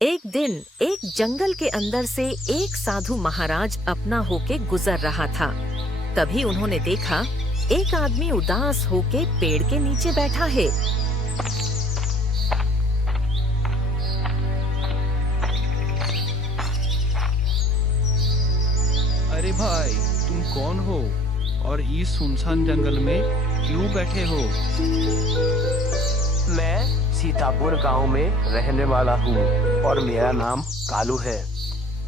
एक दिन एक जंगल के अंदर से एक साधु महाराज अपना होके गुजर रहा था। तभी उन्होंने देखा एक आदमी उदास होके पेड़ के नीचे बैठा है। अरे भाई, तुम कौन हो और इस सुनसान जंगल में क्यों बैठे हो? मैं सीतापुर गांव में रहने वाला हूँ और मेरा नाम कालू है।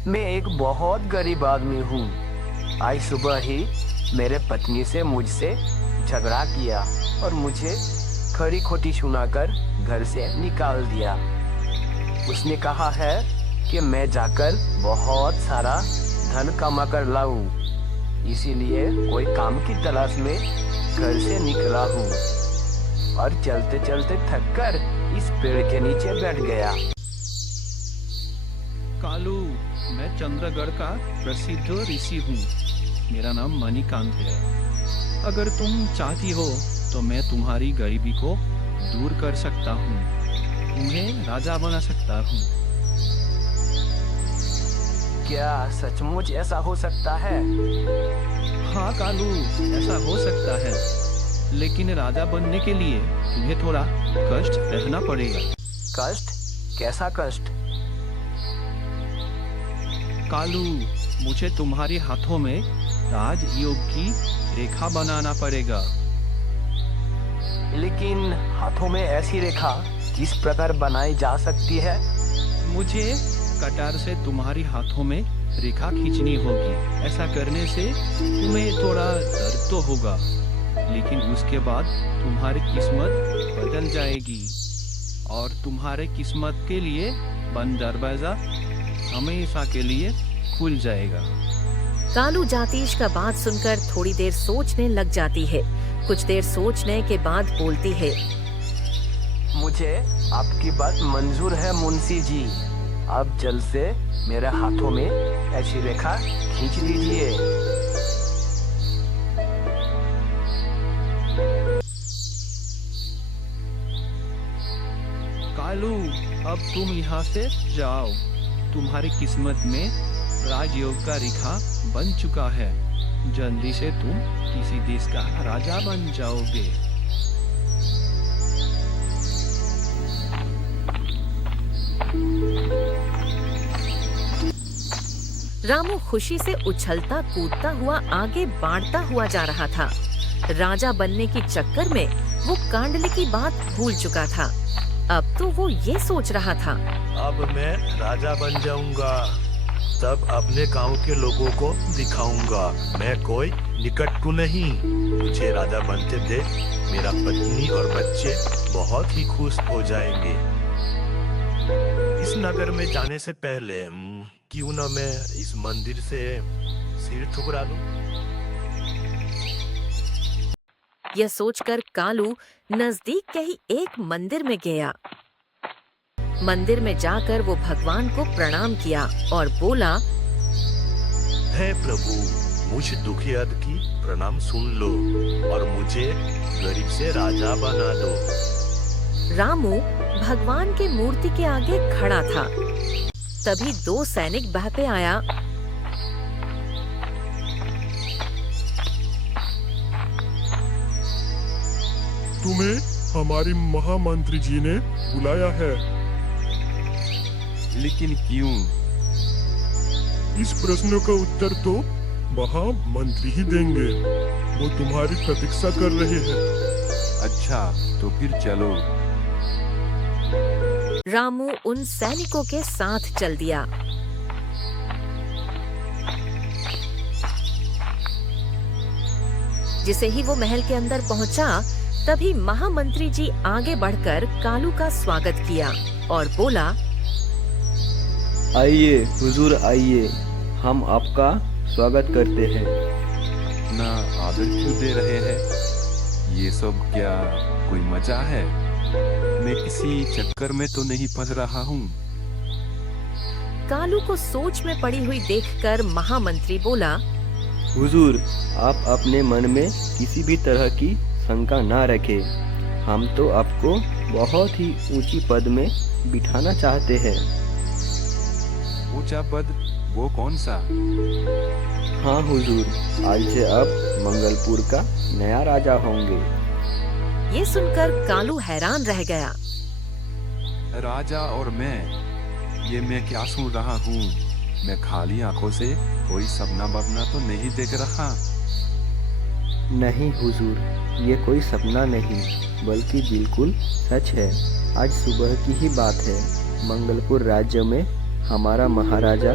मैं एक बहुत गरीब आदमी हूँ। आज सुबह ही मेरे पत्नी से मुझसे झगड़ा किया और मुझे खरी खोटी सुनाकर घर से निकाल दिया। उसने कहा है कि मैं जाकर बहुत सारा धन कमा कर लाऊं, इसीलिए कोई काम की तलाश में घर से निकला हूँ और चलते चलते थककर इस पेड़ के नीचे बैठ गया। कालू, मैं चंद्रगढ़ का प्रसिद्ध ऋषि हूँ। मेरा नाम मणिकांत है। अगर तुम चाहती हो तो मैं तुम्हारी गरीबी को दूर कर सकता हूँ, तुम्हें राजा बना सकता हूँ। क्या सचमुच ऐसा हो सकता है? हाँ कालू, ऐसा हो सकता है, लेकिन राजा बनने के लिए तुम्हें थोड़ा कष्ट सहना पड़ेगा। कष्ट? कैसा कष्ट? कालू, मुझे तुम्हारे हाथों में राजयोग की रेखा बनाना पड़ेगा। लेकिन हाथों में ऐसी रेखा किस प्रकार बनाई जा सकती है? मुझे कटार से तुम्हारी हाथों में रेखा खींचनी होगी। ऐसा करने से तुम्हें थोड़ा दर्द तो होगा, लेकिन उसके बाद तुम्हारी किस्मत बदल जाएगी और तुम्हारे किस्मत के लिए बंद दरवाजा हमेशा के लिए खुल जाएगा। कालू जातीश का बात सुनकर थोड़ी देर सोचने लग जाती है। कुछ देर सोचने के बाद बोलती है, मुझे आपकी बात मंजूर है मुंशी जी। आप जल्द से मेरे हाथों में ऐसी रेखा खींच लीजिए। कालू, अब तुम यहाँ से जाओ। तुम्हारी किस्मत में राजयोग का रेखा बन चुका है। जल्दी से तुम किसी देश का राजा बन जाओगे। रामू खुशी से उछलता कूदता हुआ आगे बढ़ता हुआ जा रहा था। राजा बनने के चक्कर में वो कांडली की बात भूल चुका था। अब तो वो ये सोच रहा था, अब मैं राजा बन जाऊंगा, तब अपने गांव के लोगों को दिखाऊंगा मैं कोई निकट्टू नहीं। मुझे राजा बनते देख मेरा पत्नी और बच्चे बहुत ही खुश हो जाएंगे। इस नगर में जाने से पहले क्यों न मैं इस मंदिर से सिर ठुकरा लूं। यह सोचकर कालू नजदीक के ही एक मंदिर में गया। मंदिर में जाकर वो भगवान को प्रणाम किया और बोला, हे प्रभु, मुझ दुखियाद की प्रणाम सुन लो और मुझे गरीब से राजा बना दो। रामू भगवान के मूर्ति के आगे खड़ा था। तभी दो सैनिक बह पे आया। तुम्हें हमारी महामंत्री जी ने बुलाया है। लेकिन क्यों? इस प्रश्न का उत्तर तो महामंत्री ही देंगे। वो तुम्हारी प्रतीक्षा कर रहे हैं। अच्छा, तो फिर चलो। रामू उन सैनिकों के साथ चल दिया। जिसे ही वो महल के अंदर पहुंचा, तभी महामंत्री जी आगे बढ़कर कालू का स्वागत किया और बोला, आइए हुजूर आइए, हम आपका स्वागत करते हैं। ना आदर क्यों दे रहे हैं? ये सब क्या कोई मजा है? मैं किसी चक्कर में तो नहीं फंस रहा हूँ। कालू को सोच में पड़ी हुई देखकर महामंत्री बोला, हुजूर, आप अपने मन में किसी भी तरह की शंका ना रखें। हम तो आपको बहुत ही ऊंची पद में बिठाना चाहते हैं। ऊंचा पद वो कौन सा? हाँ हुजूर, आज से अब मंगलपुर का नया राजा होंगे। ये सुनकर कालू हैरान रह गया। राजा और मैं क्या सुन रहा हूँ? मैं खाली आंखों से कोई सपना बपना तो नहीं देख रहा। नहीं हुजूर, ये कोई सपना नहीं बल्कि बिल्कुल सच है। आज सुबह की ही बात है। मंगलपुर राज्य में हमारा महाराजा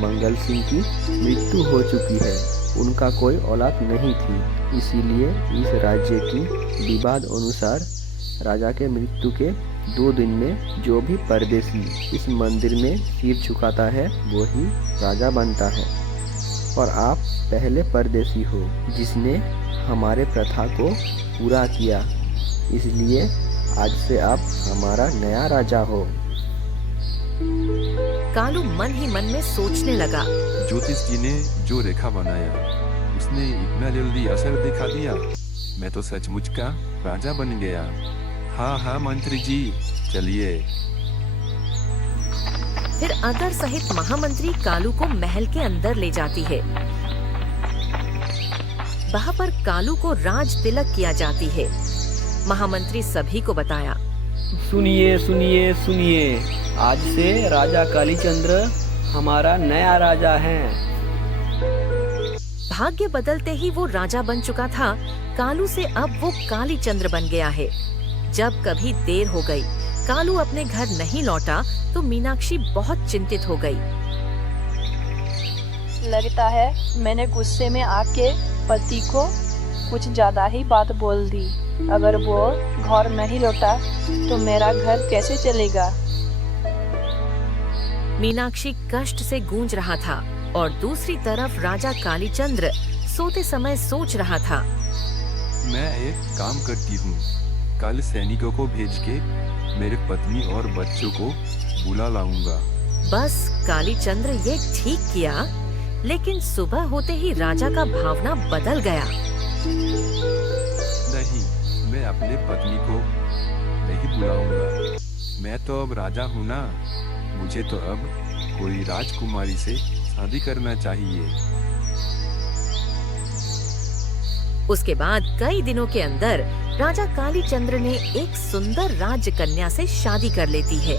मंगल सिंह की मृत्यु हो चुकी है। उनका कोई औलाद नहीं थी, इसीलिए इस राज्य की विवाद अनुसार राजा के मृत्यु के 2 दिन में जो भी परदेसी इस मंदिर में सिर झुकाता है वो ही राजा बनता है। और आप पहले परदेसी हो जिसने हमारे प्रथा को पूरा किया, इसलिए आज से आप हमारा नया राजा हो। कालू मन ही मन में सोचने लगा। ज्योतिष जी ने जो रेखा बनाया उसने इतना जल्दी असर दिखा दिया। मैं तो सचमुच का राजा बन गया। हाँ हाँ मंत्री जी, चलिए। फिर अदर सहित महामंत्री कालू को महल के अंदर ले जाती है। वहाँ पर कालू को राज तिलक किया जाती है। महामंत्री सभी को बताया। सुनिए सुनिए सुनिए, आज से राजा कालीचंद्र हमारा नया राजा है। भाग्य बदलते ही वो राजा बन चुका था। कालू से अब वो कालीचंद्र बन गया है। जब कभी देर हो गई, कालू अपने घर नहीं लौटा तो मीनाक्षी बहुत चिंतित हो गई। लगता है मैंने गुस्से में आके पति को कुछ ज्यादा ही बात बोल दी। अगर वो घर नहीं लौटा तो मेरा घर कैसे चलेगा। मीनाक्षी कष्ट से गूंज रहा था और दूसरी तरफ राजा कालीचंद्र सोते समय सोच रहा था। मैं एक काम करती हूँ, कल सैनिकों को भेज के मेरे पत्नी और बच्चों को बुला लाऊंगा। बस कालीचंद्र ये ठीक किया, लेकिन सुबह होते ही राजा का भावना बदल गया। नहीं, मैं अपने पत्नी को नहीं बुलाऊंगा। मैं तो अब राजा हूँ ना, मुझे तो अब कोई राजकुमारी से शादी करना चाहिए। उसके बाद कई दिनों के अंदर राजा कालीचंद्र ने एक सुंदर राजकन्या से शादी कर लेती है।